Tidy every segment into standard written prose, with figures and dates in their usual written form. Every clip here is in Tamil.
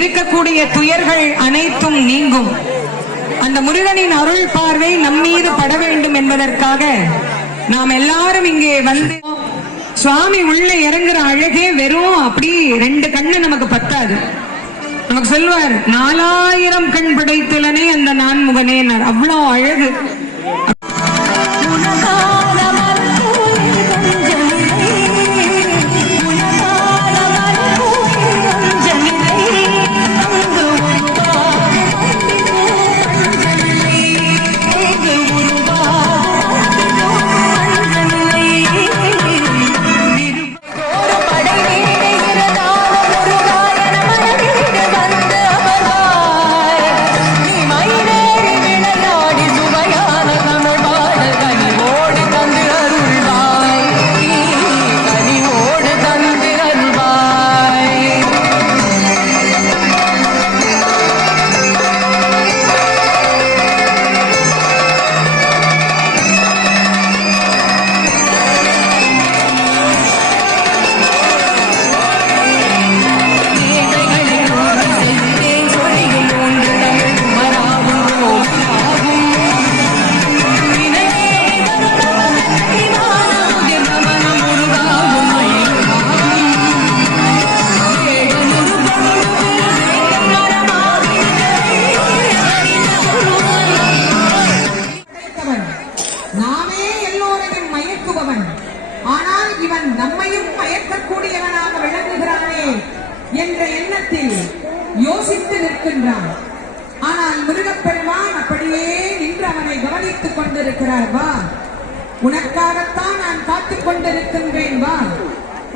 இருக்கக்கூடிய துயர்கள் அனைத்தும் நீங்கும். அந்த முருகனின் அருள் பார்வை நம்மீது பட வேண்டும் என்பதற்காக நாம் எல்லாரும் இங்கே வந்து சுவாமி உள்ள இறங்குற அழகே வெறும் அப்படி 2 கண்ணு நமக்கு பத்தாது. நமக்கு சொல்வார் 4000 கண் படைத்துலனே அந்த நான்முகனே, அவ்வளோ அழகு. யோசித்து நிற்கின்றான். ஆனால் முருகப்பெருமான் அப்படியே நின்று அவனை கவனித்துக் கொண்டிருக்கிறார். வா, உனக்காகத்தான் நான் காத்துக் கொண்டிருக்கின்றேன். வா,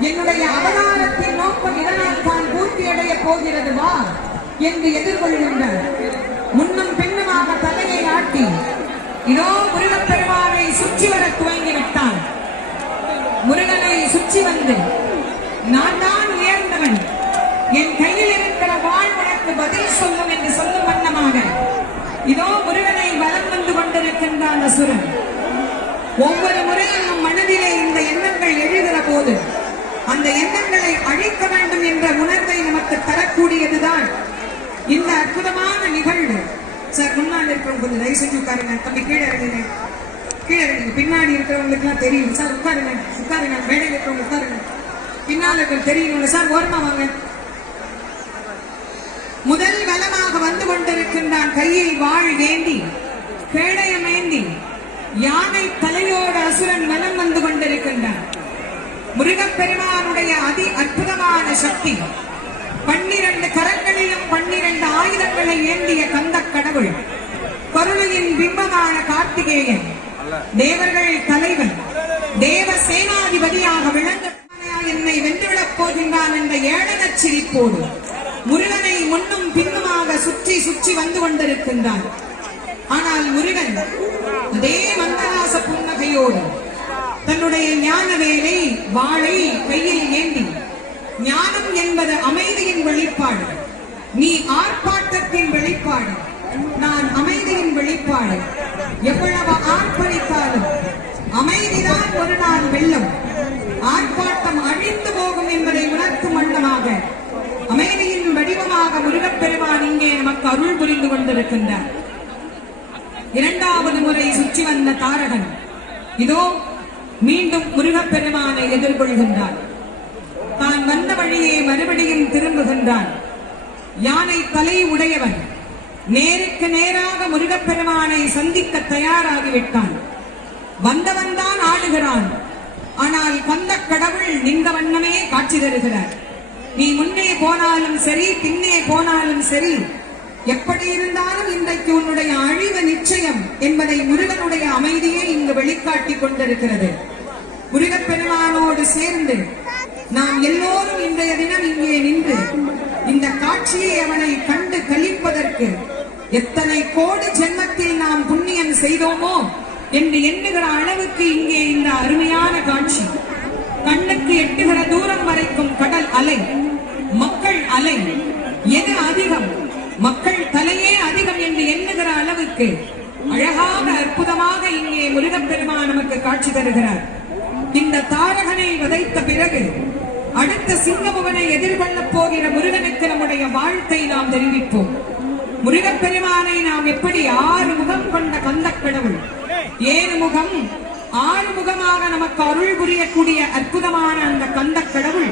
என்னுடைய அவதாரத்தின் நோக்கம் இதனால் தான் பூர்த்தியடைய போகிறது. வா என்று எதிர்கொள்கின்றார். முன்னும் பின்னுமாக தலையை ஆட்டி இதோ முருகப்பெருமானை சுற்றி வர துவங்கிவிட்டான். முருகனை சுற்றி வந்து நான் தான் உயர்ந்தவன், என் கையில் இருக்கிற வாழ் உனக்கு பதில் சொல்லும் என்று சொல்லும் வண்ணமாக இதோ முருகனை வலம் வந்து கொண்டிருக்கின்றான் அசுரன். ஒவ்வொரு முறையும் நம் மனதிலே இந்த எண்ணங்கள் எழுகிற போது அந்த எண்ணங்களை அழிக்க வேண்டும் என்ற உணர்வை நமக்கு தரக்கூடியதுதான் இந்த அற்புதமான நிகழ்வு. சார், முன்னாடி இருக்கிறவங்க கொஞ்சம் தயவு செஞ்சு உட்காருங்க. தம்பி கீழே இறங்குங்க, கீழே இறங்குங்க. பின்னாடி இருக்கிறவங்களுக்கு எல்லாம் தெரியும். சார் உட்காருங்க, உட்காருங்க. மேடையில் இருக்கிறவங்க உட்காருங்க. பின்னால் இருக்கிற தெரியணும். சார் ஓரமா வாங்க. முதல் வலமாக வந்து கொண்டிருக்கின்றான். கையில் வாழ் ஏந்தி, கேடயம் ஏந்தி, யானை தலையோடு அசுரன் வலம் வந்து கொண்டிருக்கின்றான். முருகப்பெருமானுடைய அதி அற்புதமான சக்தி. 12 கரங்களிலும் 12 ஆயுதங்களை ஏந்திய கந்த கடவுள், கருணையின் பிம்பமான கார்த்திகேயன், தேவர்கள் தலைவன், தேவ சேனாதிபதியாக விளங்க என்னை வென்றுவிடப் போகின்றான் என்ற ஏளனச் சிரிப்போடு முருகனை முன்னும் பின்னுமாக சுற்றி சுற்றி வந்து கொண்டிருக்கின்றான். ஆனால் முருகன் அதே மந்தகாச புன்னகையோடு தன்னுடைய ஞான வேலை வாளை கையில் ஏந்தி, ஞானம் என்பது அமைதியின் வெளிப்பாடு, நீ ஆர்ப்பாட்டத்தின் வெளிப்பாடு, நான் அமைதியின் வெளிப்பாடு. எவ்வளவு ஆர்ப்பரித்தாலும் அமைதிதான் ஒரு நாள் வெல்லும். ஆர்ப்பாட்டம் அழிந்து போகும் என்பதை உணர்த்தும் வண்ணமாக அமைதியின் வடிவமாக முருகப்பெருமான் இங்கே நமக்கு அருள் புரிந்து கொண்டிருக்கின்றார். 2வது முறை சுற்றி வந்த தாரகன் இதோ மீண்டும் முருகப்பெருமானை எதிர்கொள்கின்றார். தான் வந்த வழியே மறுபடியும் திரும்புகின்றான். யானை தலை உடையவன் நேருக்கு நேராக முருகப்பெருமானை சந்திக்க தயாராகிவிட்டான். வந்தவன் தான் ஆடுகிறான். ஆனால் கந்த கடவுள் நின்ற வண்ணமே காட்சி தருகிறார். நீ முன்னே போனாலும் சரி, பின்னே போனாலும் சரி, எப்படி இருந்தாலும் இன்றைக்கு உன்னுடைய அழிவு நிச்சயம் என்பதை முருகனுடைய அமைதியை இங்கு வெளிக்காட்டி கொண்டிருக்கிறது. முருகப்பெருமானோடு சேர்ந்து நாம் எல்லோரும் இன்றைய தினம் இங்கே நின்று இந்த காட்சியை அவனை கண்டு கழிப்பதற்கு எத்தனை கோடி ஜென்மத்தில் நாம் புண்ணியம் செய்தோமோ என்று எண்ணுகிற அளவுக்கு இங்கே இந்த அருமையான காட்சி. கண்ணுக்கு எட்டுகிற தூரம் வரைக்கும் கடல் அலை, மக்கள் அலை. எது அதிகம்? மக்கள் தலையே அதிகம் என்று எண்ணுகிற அளவுக்கு அழகாக அற்புதமாக இங்கே முருகப்பெருமான் நமக்கு காட்சி தருகிறார். இந்த தாரகனை வதைத்த பிறகு அடுத்த சிங்கமுகனை எதிர்கொள்ளப் போகிற முருகனுக்கு நம்முடைய வாழ்த்தை நாம் தெரிவிப்போம். முருகப்பெருமானை நாம் எப்படி 6 முகம் கொண்ட கந்தக் கடவுள், 7 முகம் 6 முகமாக நமக்கு அருள் புரியக்கூடிய அற்புதமான அந்த கந்தக் கடவுள்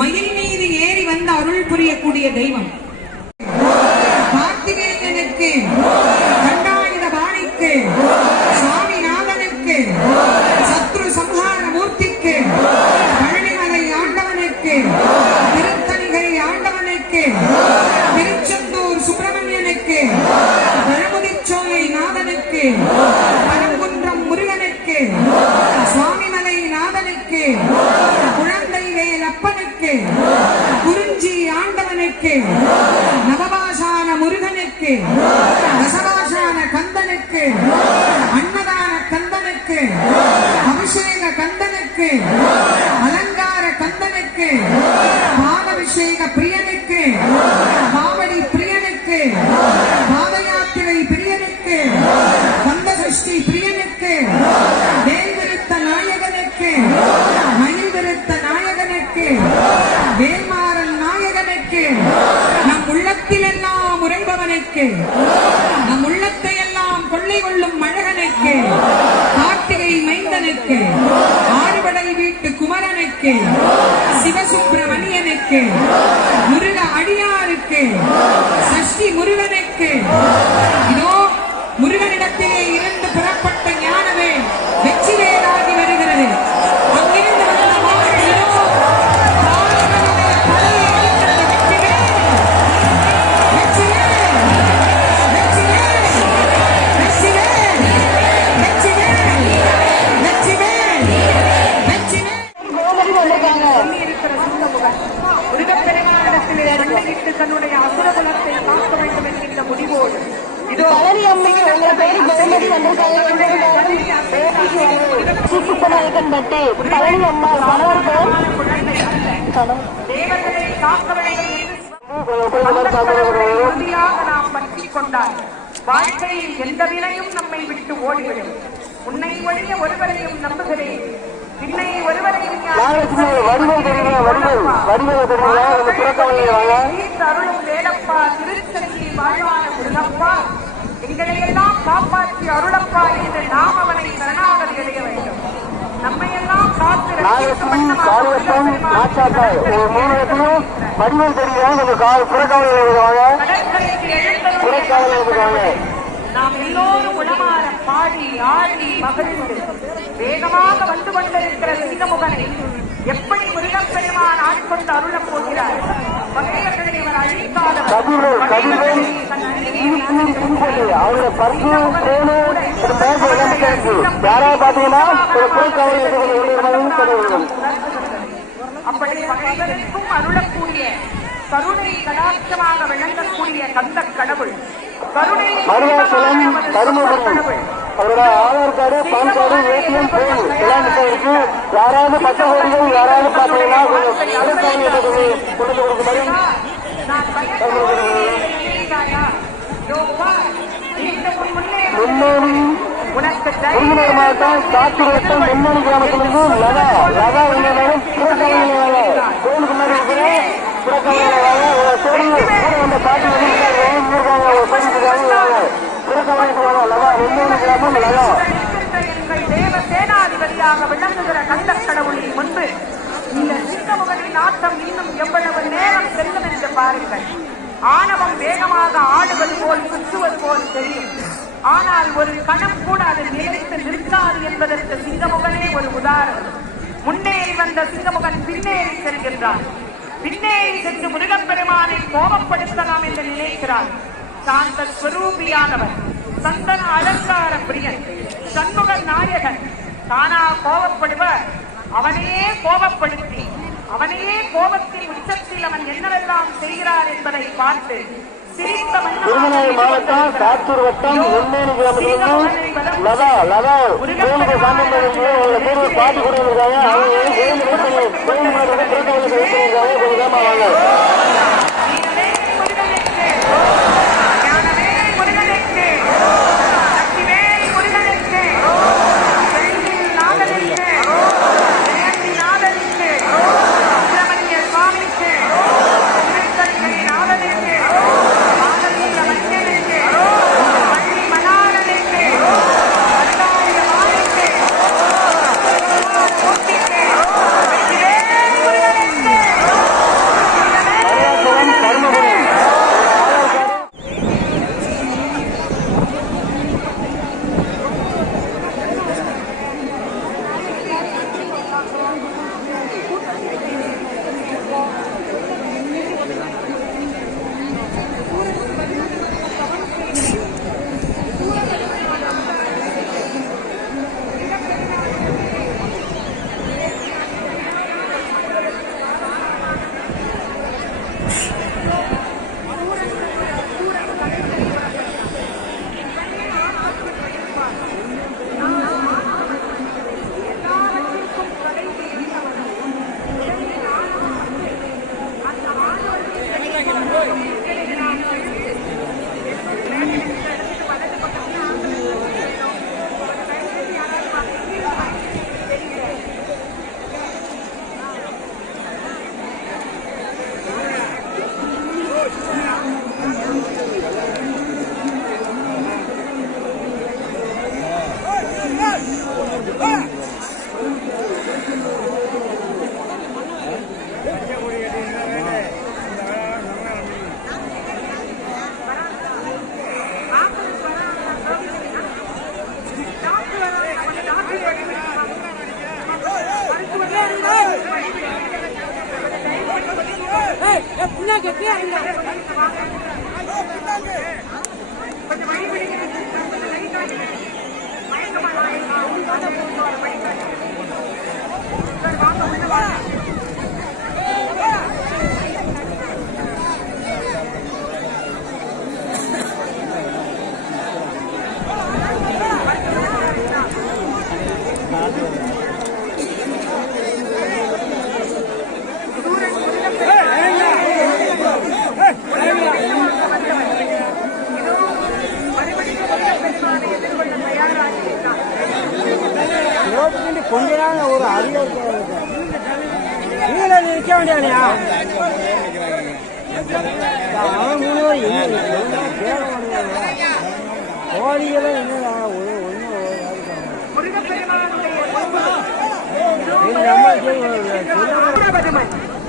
மயில் மீது ஏறி வந்து அருள் புரியக்கூடிய தெய்வம். கார்த்திகேயனுக்கு, கண்டாயுத பாணிக்கு, சுவாமிநாதனுக்கு, சத்ரு சம்ஹார மூர்த்திக்கு, பழனிமலை ஆண்டவனுக்கு, திருத்தணிகை ஆண்டவனுக்கு, திருச்செந்தூர் சுப்பிரமணியனுக்கு, பழமுதிர்ச்சோலை நாதனுக்கு, பரங்குன்றம் முருகனுக்கு, சுவாமிமலை நாதனுக்கு, குழந்தை வேலப்பனுக்கு, குறிஞ்சி ஆண்டவனுக்கு, நவபாஷான முருகனுக்கு, ரசபாஷான கந்தனுக்கு, அன்னதான கந்தனுக்கு, அபிஷேக கந்தனுக்கு, அலங்கார கந்தனுக்கு, பாதாபிஷேக பிரியனுக்கு, காவடி பிரியனுக்கு, பாத யாத்திரை பிரியனுக்கு, கந்த சஷ்டி பிரியனுக்கு, வேல் விருத்த நாயகனுக்கு, மயில் விருத்த நாயகனுக்கு, வேல்மாறன் நாயகனுக்கு, நம் உள்ளத்தில் எல்லாம் உறைபவனுக்கு, நம் உள்ளத்தை எல்லாம் கொள்ளை கொள்ளும் அழகனுக்கு, கார்த்திகை மைந்தனுக்கு, ஆறுபடை வீட்டு குமரனுக்கு, சிவசுப்பிரமணியனுக்கு, முருக அடியாருக்கு, சஷ்டி முருகனுக்கு, இதோ முருகனிடத்திலே இருந்து புறப்பட்ட ஞானமே வெற்றிவேலாகி வருகிறது. அங்கிருந்து வந்த மாடு இதோ ராவணனுடைய தலையை அழிக்கிறது. வெற்றிவேல், வெற்றிவேல், வெற்றிவேல், வெற்றிவேல், வெற்றிவேல், வெற்றிவேல், வெற்றிவேல். சொல்லியிருக்கிற சிங்கமுகன் முருகப்பெருமானிடத்திலே சண்டையிட்டு தன்னுடைய அசுரகுலத்தை காக்க வேண்டும் என்கின்ற முடிவோடு பழனி அம்மை உங்க பேரு கோமதி வந்திருக்காங்க. பழனி அம்மா தேவர்களை காக்க வேண்டும் நாம் பற்றி கொண்டால் வாழ்க்கையில் எந்த வினையும் நம்மை விட்டு ஓடிவிடும். உன்னை ஒழிய ஒருவரையும் நம்புகிறேன், பின்னை ஒருவரையும் அருளும் வேலப்பா, திருச்செந்தி வாழ்வான முருகப்பா, எங்களையெல்லாம் காப்பாற்றி அருளப்பா என்று நாம் அவனை சரணாகதி அடைய வேண்டும். நம்மையெல்லாம் காத்து நாம் எல்லோரும் உளமாற பாடி ஆடி மகிழ்ந்து வேகமாக வந்து கொண்டிருக்கிற சிங்கமுகனை எப்படி முருகப்பெருமான் ஆட்கொண்டு அருளப் போகிறார். பகைவர்களை அவர் அழிக்காதவர். அப்படி பகைவருக்கும் அருளக்கூடிய கருணை கடாட்சமாக விளங்கக்கூடிய கந்தக் கடவுள், கருணை கடவுள். அவரோட Aadhaar card, PAN card, ATM, phone எல்லாம் இருக்கு. யாராவது பட்டகோடிகள் யாராவது பார்த்தீங்கன்னா கொண்டு கொடுக்கும்படி விருதுநகர் மாவட்டம் சாத்தூர் வட்டம் முன்னணி கிராமத்திலிருந்து லதா லதா என்னன்னாலும் கோயிலுக்கு முன்னாடி இருக்கிற புறக்காவலாக வந்த பாட்டி தேவசேனாதிபதியாக விளங்குகிற கந்தக் கடவுளின் முன்பு இந்த சிங்கமுகனின் ஆட்டம் இன்னும் எவ்வளவு நேரம் செல்லும் என்று பாருங்கள். ஆணவம் வேகமாக ஆடுவது போல் சுற்றுவது போல் தெரியும். ஆனால் ஒரு கணம் கூட அது நிலைத்து நிற்காது என்பதற்கு சிங்கமுகனே ஒரு உதாரணம். முன்னேறி வந்த சிங்கமுகன் பின்னேறி செல்கின்றான். பின்னேறி சென்று முருகப்பெருமானை கோபப்படுத்தலாம் என்று நினைக்கிறார். சாந்த ஸ்வரூபியானவர், சந்தன அலங்கார பிரியன், சண்முக நாயகன். தானா கோபப்படுவர், அவனையே கோபப்படுத்தி அவனையே கோபத்தின் உச்சத்தில் அவன் என்னவெல்லாம் செய்கிறார் என்பதை பார்த்து விருதுநகர் மாவட்டம் சாத்தூர் வட்டம் முன்னேறி கிராமத்திலிருந்து லதா லதா கோயிலுக்கு சாமி பாட்டு கொடுத்துருக்காங்க. அவங்க கோயில் கொஞ்சம் வாங்க.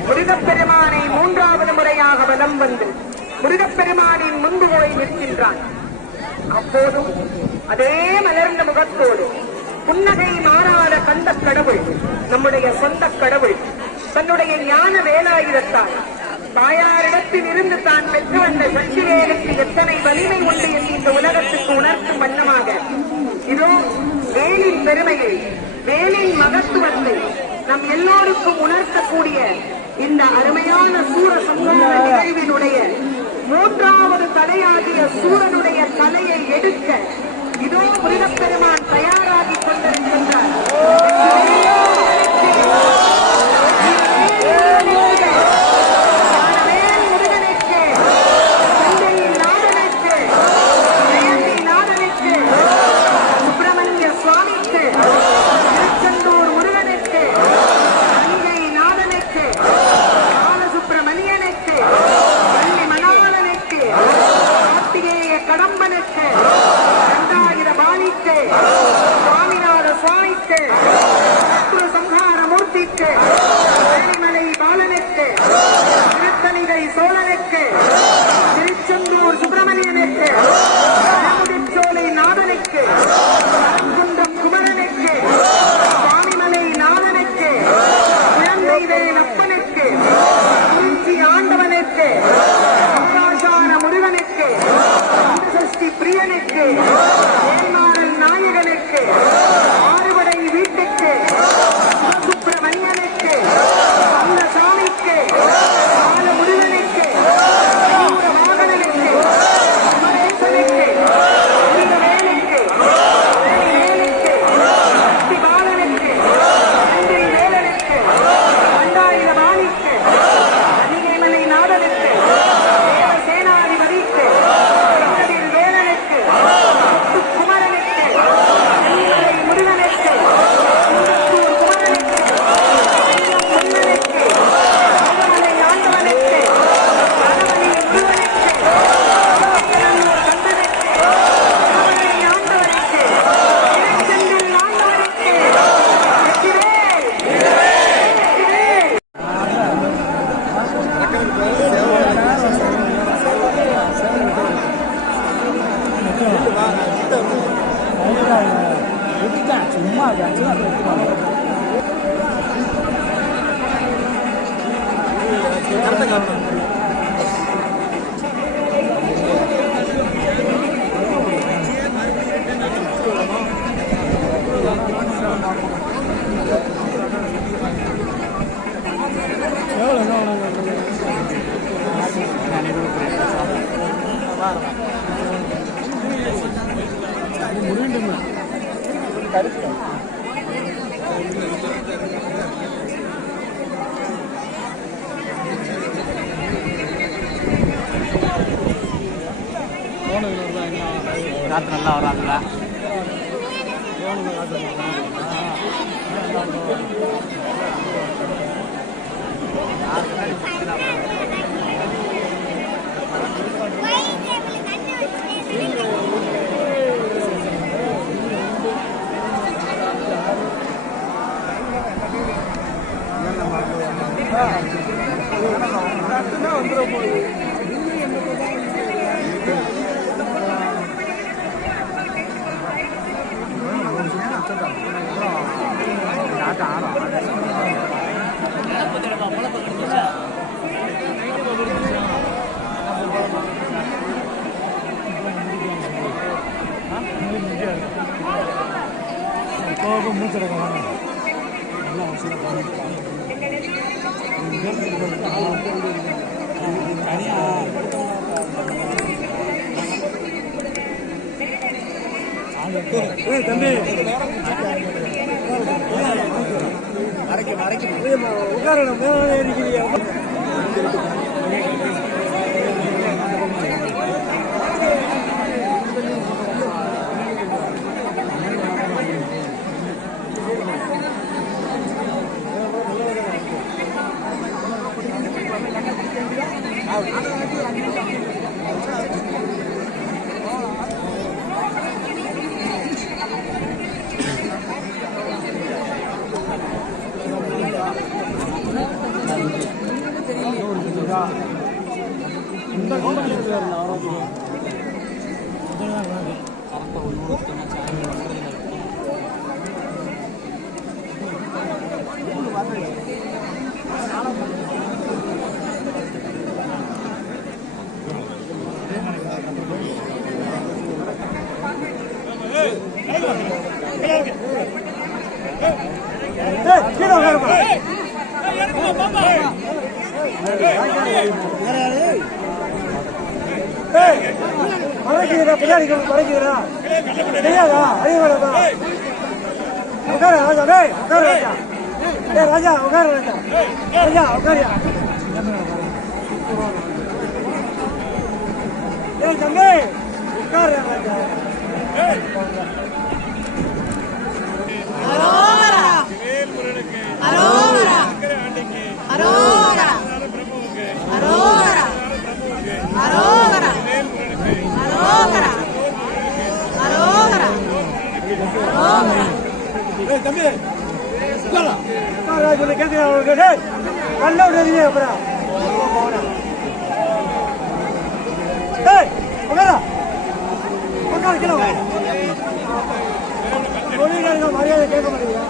முருகப்பெருமானை மூன்றாவது முறையாக வலம் வந்து முருகப்பெருமானின் முன்பு போய் நிற்கின்றான். அப்போதும் அதே மலர்ந்த முகத்தோடு புன்னகை மாறாத கந்த கடவுள், நம்முடைய சொந்த கடவுள், தன்னுடைய ஞான வேலாயுதத்தால் தாயாரிடத்தில் இருந்து தான் பெற்று வந்த சக்திவேலுக்கு எத்தனை வலிமை உண்டு என்று இந்த உலகத்துக்கு உணர்த்தும் வண்ணமாக இதோ வேலின் பெருமையை, வேலின் மகத்துவத்தை நம் எல்லோருக்கும் உணர்த்தக்கூடிய இந்த அருமையான சூர சம்ஹார நிகழ்வினுடைய மூன்றாவது தலையாகிய சூரனுடைய தலையை எடுக்க இதோ முருகப்பெருமான் தயாராகி கொண்டிருக்கின்றார். காற்று நல்லா வராங்களா? Out. பின்னாடி குறைக்கிறா தெரியாதா அறிவாளா உட்கார ராஜா உட்கார ராஜா ராஜா உட்கார ராஜா ராஜா உட்காரியா தம்பி உட்கார ராஜா மரியாதை கேட்க மாட்டேங்கிறா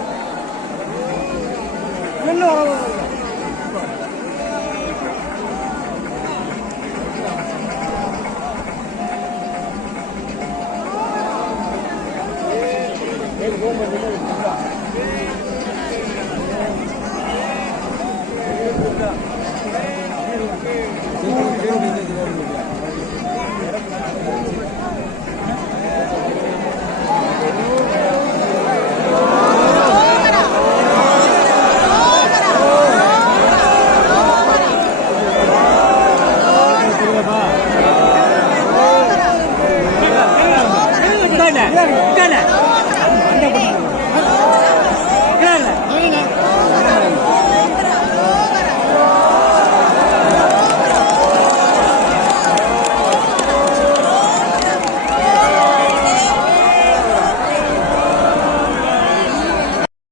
Gana.